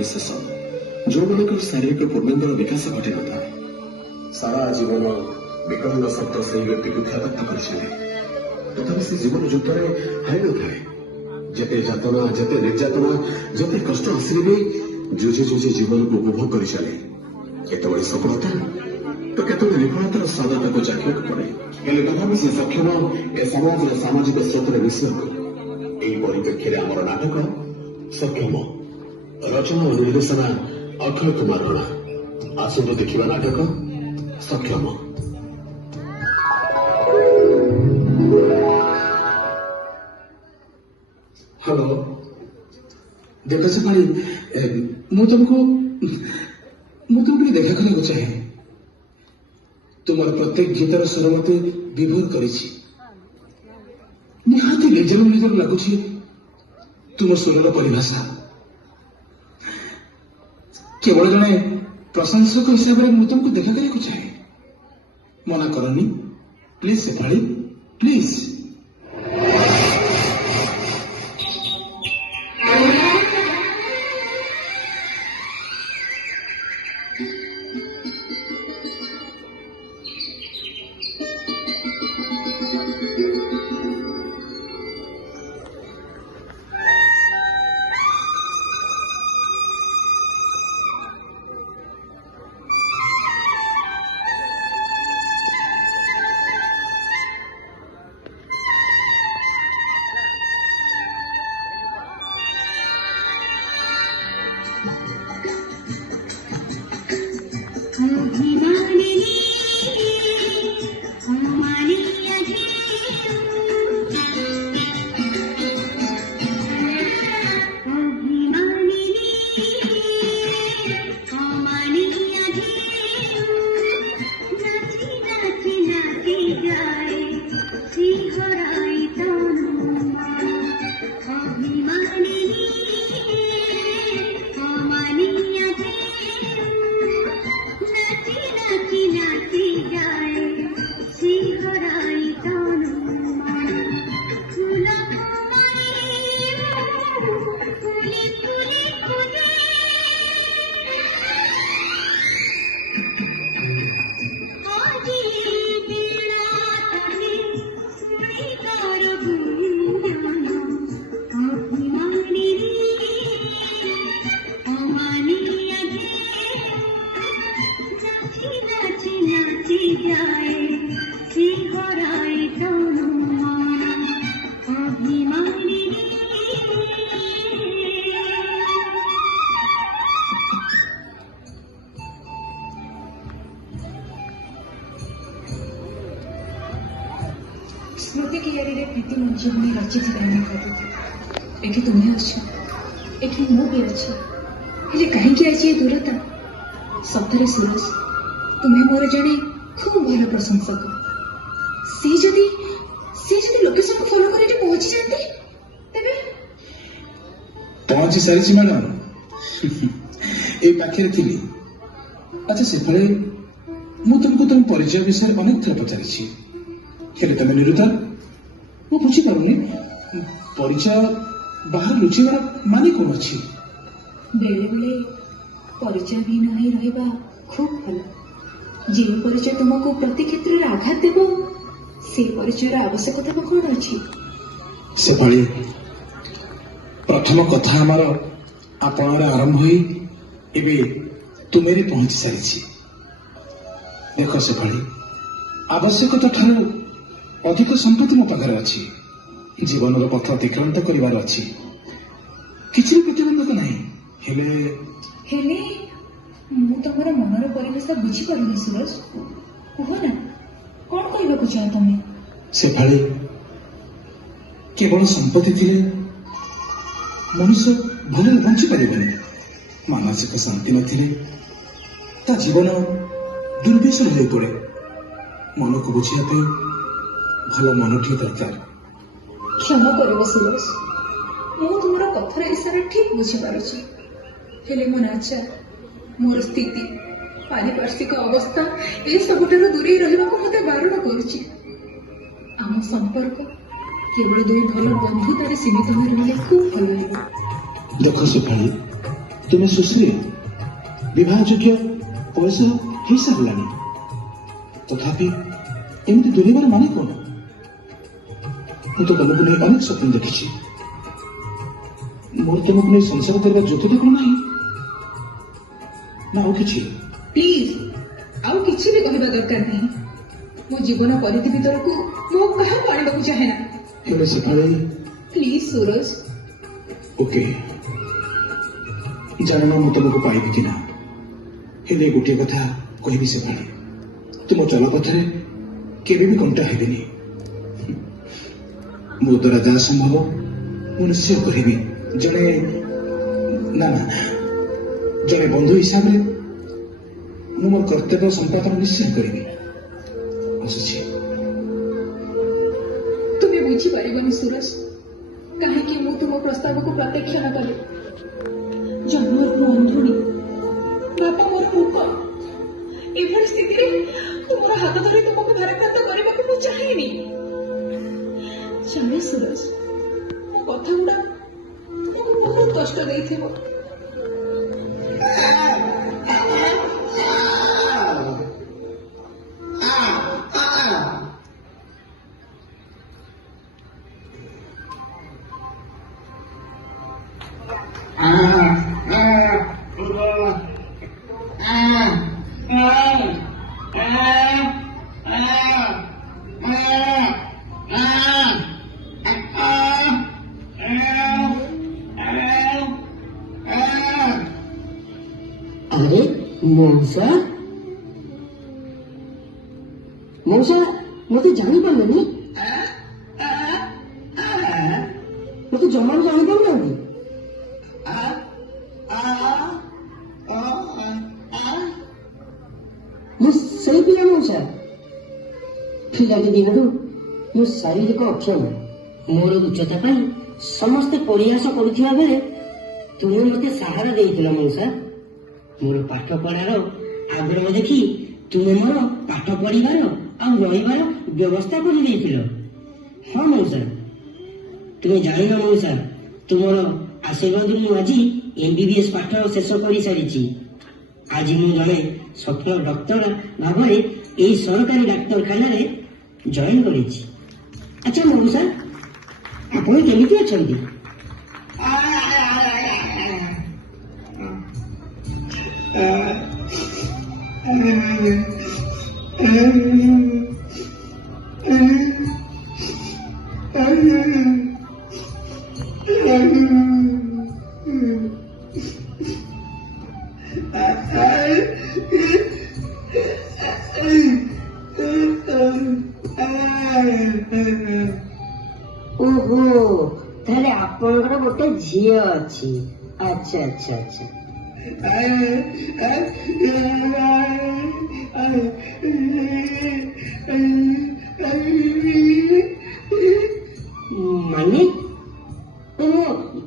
निर्विशेष जो मान शारीरिक पूर्णांगर विकास घटी न था सारा जीवन विकलांग शब्द से व्यक्ति को क्षतक्त कर तथापि से जीवन युद्ध में हारि न थाए जेते जातना जेते निर्यातना जेते कष्ट आसिले भी जुझे जुझे जीवन को उपभोग कर चले केतबे सफलता तो केतबे विफलतार स्वाद को चाखिया पड़े हेले तथापि से सक्षम ए समाज सामाजिक स्रोत मिश्रण परिप्रेक्षी आमर नाटक सक्षम रचना और निर्देशना अक्षय कुमार रणा आसतु देखा नाटक सक्षम। हेलो देखो से पानी मु तुमको देखा करने चाहे तुम प्रत्येक गीतर स्वर मत विभोर करिछि निहाती निजर निजर लगुच तुम स्वरर परिभाषा केवल जड़े प्रशंसक हिसाब से मुझे तुमको देखा करने चाहे मना करनी प्लीज शेफाली प्लीज। स्मृति की यारी प्रीति मंजूरी रचित गाना करते एठी तुम्हें अच्छे एठी मु भी अच्छे हेले कहीं आज ये दूरता सतरे सूरज तुम्हें मोर जड़े खूब भल प्रशंसक सी जदि लोकेशन को फॉलो करे पहुंची जाते तबे पहुंची सारी मैडम ए पाखे थी। अच्छा से फले मु तुमको तुम परिचय विषय अनेक थर पचारि हेले तुम निरुता मु बुझी पारुनी परिचय बाहर लुचिबार माने कौन अच्छी बेले बेले परिचय भी नहीं रहबा खूब भल जे परिचय तुमको प्रति क्षेत्र में आघात देव से परिचय आवश्यकता कौन अच्छी से भली प्रथम कथा आमर आपण आरंभ हुई एबे तुमेरे पहुंची सारी देख से भली आवश्यकता ठारू अधिक संपत्ति मो पाखे अच्छी जीवन पथ अतिक्रांत कर अच्छी किसी प्रतिबंधक नहीं हेले हेले मु तमर मनर परिवेश बुझी पारुनी सूरज कह ना कौन कहबा चाह तमे से भाई केवल संपत्ति थी मनुष्य भले बंची पारे मानसिक शांति न जीवन दुर्विषय हो पड़े मन को बुझापी भल मनटी दरकार क्षमा कर सूरज मु तुम कथर इशारा ठीक बुझीपारुची हेले मो नाचा मोर स्थिति पारिपार्श्विक अवस्था ए सबुठार दूरे रहा मत बारण करुच्ची आम संपर्क केवल दुई भल बंधुतार सीमित हो रही खूब भल लगे देख से भाई ତୁମେ ସୁଶ୍ରୀ ବିବାହ ଯୋଗ୍ୟ ବୟସ ହେଇସାରିଲାଣି, ତଥାପି ଏମିତି ଦୂରେଇବାର ମାନେ କଣ? ମୁଁ ତ ତମକୁ ନେଇ ଅନେକ ସ୍ୱପ୍ନ ଦେଖିଛି। ମୋର ତମକୁ ନେଇ ସଂସାର କରିବା ଯୋଗ୍ୟତା କଣ ନାହିଁ ନା ଆଉ କିଛି? ପ୍ଲିଜ ଆଉ କିଛି ବି କହିବା ଦରକାର ନାହିଁ। ମୋ ଜୀବନ ପରିଧି ଭିତରକୁ ମୁଁ କାହାକୁ ଆଣିବାକୁ ଚାହେଁ ନା। ହେଲେ ସେପାଳି ପ୍ଲିଜ ସୁରଜ। ଓକେ, ଜାଣିନ ମୁଁ ତମକୁ ପାଇବି କି ନା, ହେଲେ ଗୋଟିଏ କଥା କହିବି ସେପାଳି, ତୁମ ଚଲପଥରେ କେବେ ବି କଣ୍ଟା ହେବିନି। ମୋ ଦ୍ୱାରା ଯାହା ସମ୍ଭବ ମୁଁ ନିଶ୍ଚୟ କରିବି। ଜଣେ ବନ୍ଧୁ ହିସାବରେ ମୁଁ ମୋର କର୍ତ୍ତବ୍ୟ ସମ୍ପାଦନ ନିଶ୍ଚୟ କରିବି। ଆସୁଛି। ତୁମେ ବୁଝିପାରିବନି ସୁରଜ, କାହିଁକି ମୁଁ ତୁମ ପ୍ରସ୍ତାବକୁ ପ୍ରତ୍ୟାଖ୍ୟାନ କଲି। ଜନ୍ମରୁ ମୁଁ ଅନ୍ଧୁଣୀ, ବାପା ମୋର ମୂକ। ଏଭଳି ସ୍ଥିତିରେ ତୁମର ହାତ ଧରି ତୁମକୁ ଭାରାକ୍ରାନ୍ତ କରିବାକୁ ମୁଁ ଚାହେଁନି। ଜାଣେ ସୁରଜ, ମୋ କଥା ଗୁଡା ତୁମକୁ ବହୁତ କଷ୍ଟ ଦେଇଥିବ। अरे मौसा मौसा मत जानी पार्लनि मत जमा जानी पार्लनि ମୁଁ ସେଇ ପିଲା ମଉସା। ପିଲାଟି ଦିନରୁ ମୁଁ ଶାରୀରିକ ଅକ୍ଷମ। ମୋର ଉଚ୍ଚତା ପାଇଁ ସମସ୍ତେ ପରିହାସ କରୁଥିବା ବେଳେ ତୁମେ ମୋତେ ସାହାରା ଦେଇଥିଲ ମଉସା। ମୋର ପାଠ ପଢାର ଆଗ୍ରହ ଦେଖି ତୁମେ ମୋର ପାଠ ପଢିବାର ଆଉ ରହିବାର ବ୍ୟବସ୍ଥା କରିଦେଇଥିଲ। ହଁ ମଉସା, ତୁମେ ଜାଣିନ ମଉସା, ତୁମର ଆଶୀର୍ବାଦରୁ ମୁଁ ଆଜି MBBS ପାଠ ଶେଷ କରିସାରିଛି। ଆଜି ମୁଁ ଜଣେ ସଫଳ ଡକ୍ଟର ଭାବରେ ଏହି ସରକାରୀ ଡାକ୍ତରଖାନାରେ ଜଏନ୍ କରିଛି। ଆଚ୍ଛା ମଉସା, ଆପଣ କେମିତି ଅଛନ୍ତି? ଓହୋ, ତାହେଲେ ଆପଣଙ୍କର ଗୋଟେ ଝିଅ ଅଛି। ଆଚ୍ଛା ଆଚ୍ଛା ଆଚ୍ଛା। ମାନେ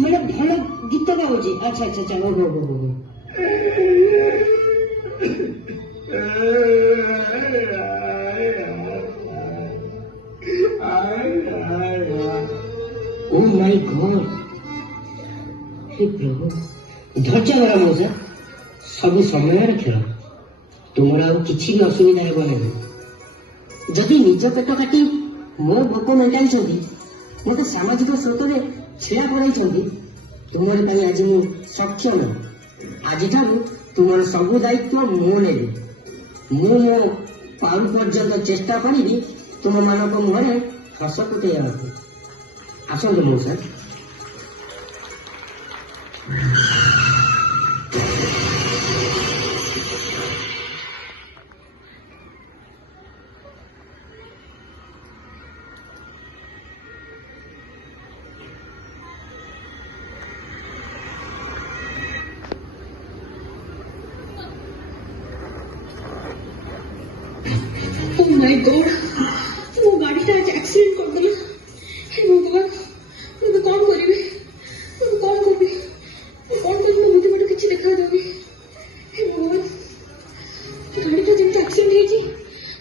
ମାନେ ଭଲ ଗୀତ ଗାଉଛି। ଆଚ୍ଛା ଆଚ୍ଛା ଆଚ୍ଛା, ହଉ ହଉ ହଉ ହଉ। ଓ ମାଇ ଗଡ୍, हे प्रभु, ଧୈର୍ଯ୍ୟ ଧର ମଉସା, ସବୁ ସମୟର ଖେଳ। ତୁମର ଆଉ କିଛି ବି ଅସୁବିଧା ହେବ ନାହିଁ। ଯଦି ନିଜ ପେଟ କାଟି ମୋ ଭୋକ ମେଣ୍ଟାଇଛନ୍ତି, ମୋତେ ସାମାଜିକ ସ୍ରୋତରେ ଛିଡ଼ା କରାଇଛନ୍ତି, ତୁମର ପାଇଁ ଆଜି ମୁଁ ସକ୍ଷମ। ଆଜିଠାରୁ ତୁମର ସବୁ ଦାୟିତ୍ୱ ମୁଁ ନେବି। ମୁଁ ମୋ ପାରୁ ପର୍ଯ୍ୟନ୍ତ ଚେଷ୍ଟା କରିବି ତୁମମାନଙ୍କ ମୁହଁରେ ହସ ଫୁଟେଇବାକୁ। ଆସନ୍ତୁ ମଉସା। Oh my God, ମୋ ଗାଡ଼ିଟା ଆଜି ଆକ୍ସିଡେଣ୍ଟ କରିଦେଲା। ହେ ଭଗବାନ, ମୁଁ ଏବେ କଣ କରିବି? ମୁଁ କଣ କରିବି? ମୁଁ କଣ କରିବି? ମୋ ବୁଦ୍ଧି ବାଟ କିଛି ଦେଖାଯାଉନି। ହେ ଭଗବାନ, ଗାଡ଼ିଟା ଯେମିତି ଆକ୍ସିଡେଣ୍ଟ ହେଇଛି,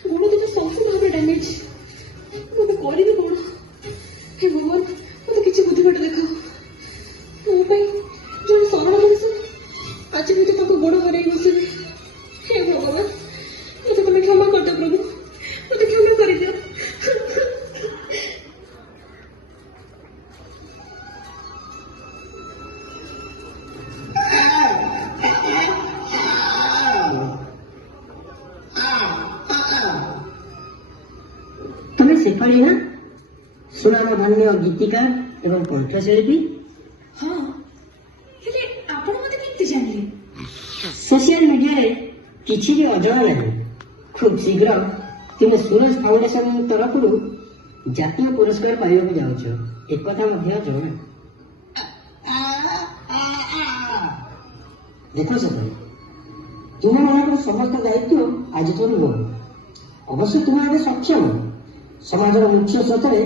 ଗୋଡ଼ ଦୁଇଟା ସମ୍ପୂର୍ଣ୍ଣ ଭାବରେ ଡ୍ୟାମେଜ। ମୁଁ ଏବେ କରିବି କଣ? ହେ ଭଗବାନ, ମୋତେ କିଛି ବୁଦ୍ଧି ବାଟ ଦେଖାଅ। ମୋ ପାଇଁ ଜଣେ ସରଳ ମଣିଷ आज भी तो गोड़ हर बसुनी। हे भगवान मत तुम क्षमा कर दो प्रभु, मत क्षमा कर दियो। तुम्हें शेफाली ना सुनाम धन्य गीतिकार एवं कंठशिल्पी। हाँ हेले आपण मते केते जानले? सोशल मीडिया रे किछि भी अजଣା नहीं। खूब शीघ्र तुम सूरज फाउंडेशन तरफ जातीय पुरस्कार पाइबाकू जाउछ एक कथा मध्य जଣା। देखो सर तुम मान समस्त दायित्व आज तुम लो। अवश्य तुम आगे सक्षम समाजर मुख्य स्रोतरे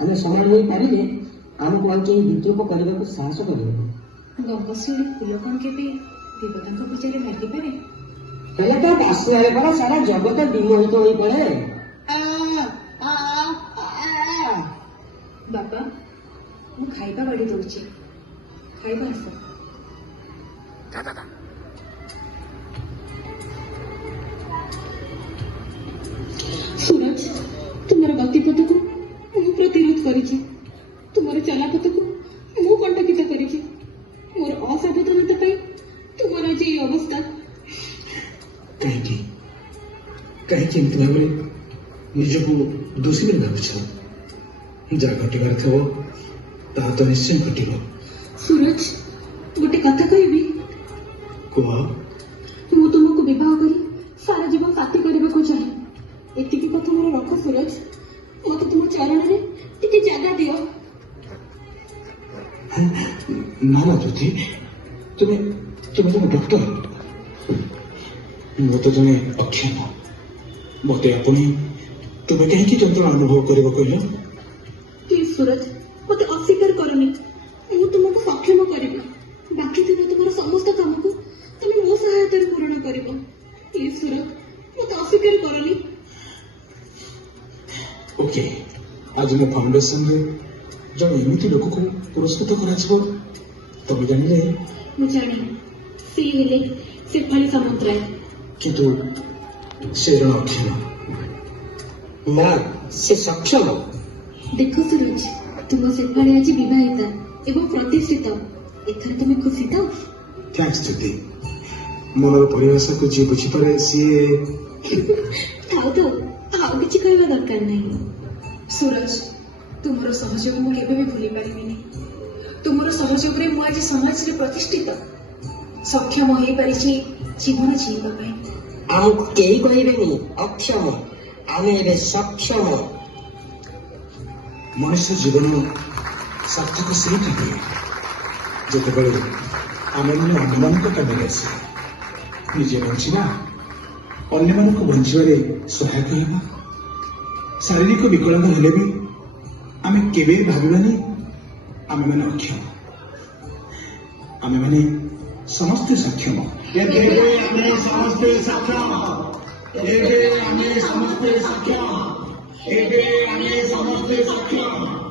आम समान हो पारे आमको आगे विद्रूप करने को साहस कर। गंगशिणी फूल कौन के देवता पूजा मारि पारे? हेले तो बासियारे परा सारा जगत विमोहित हो पड़े। बाबा मु खाइबा बाड़ी दउची, खाइबा आस। सूरज तुम्हारे गतिपथ को मु प्रतिरोध करिछि, तुम्हारे चलापथ को मु कंटकित करिछि। मोर असावधानता पाई तुम्हारा जे अवस्था। कहीं कहीं एमती भाव निजको दोषी बोली भावुछ? जहाँ घटबार थो ता तो निश्चय घटब। सूरज गोटे कथा कहबी? कह। मु तुमको विवाह करी सारा जीवन साथी करने को चाहे। एतिकी कथा मोर रख सूरज, मत तुम चरण रे टिके जगह दियो। ना ना ज्योति तुम्हें तुम्हें जन डॉक्टर मत जने अक्षम मत अपनी तुम्हें कहीं जंत्रणा अनुभव कर कहल? प्लीज सूरज मत अस्वीकार करनी, मु तुमको सक्षम करिबा। बाकी दिन तुम्हारा समस्त काम को तुम मो सहायता पूर्ण करिबो। प्लीज सूरज मत अस्वीकार करनी। ओके आज मो फाउंडेशन रे जन एमती लोक को पुरस्कृत कर तब जानिले मु जानी सी हेले शेफाली सामंतराय किंतु से जन अक्षम ना से सक्षम। देखो सूरज तुम शेफाली आज विवाहिता एवं प्रतिष्ठित, एथर तुम खुशी तो? थैंक्स ज्योति मनर परिभाषा को जी बुझीपारे सी थाउ तो आउ किछि कहबा दरकार नहीं। सूरज तुमर सहयोग मु केबे भी भूली पारिबिनी। तुमर सहयोग रे मु आज समाज रे प्रतिष्ठित सक्षम होई परिछि जीवन जीवा पाई। आमको केही कहबेनी अक्षम, आमे एबे सक्षम। मनुष्य जीवन सार्थक से जिते आम मैंने अन्य काम आसे निजे बंचा अन्य मान बंचारे सहायक होगा। शारीरिक विकलांग हेले भी आम केवे भावानी आम मैंने अक्षम, आम मैंने समस्ते सक्षम। समस्ते सक्षम समस्ते सक्षम।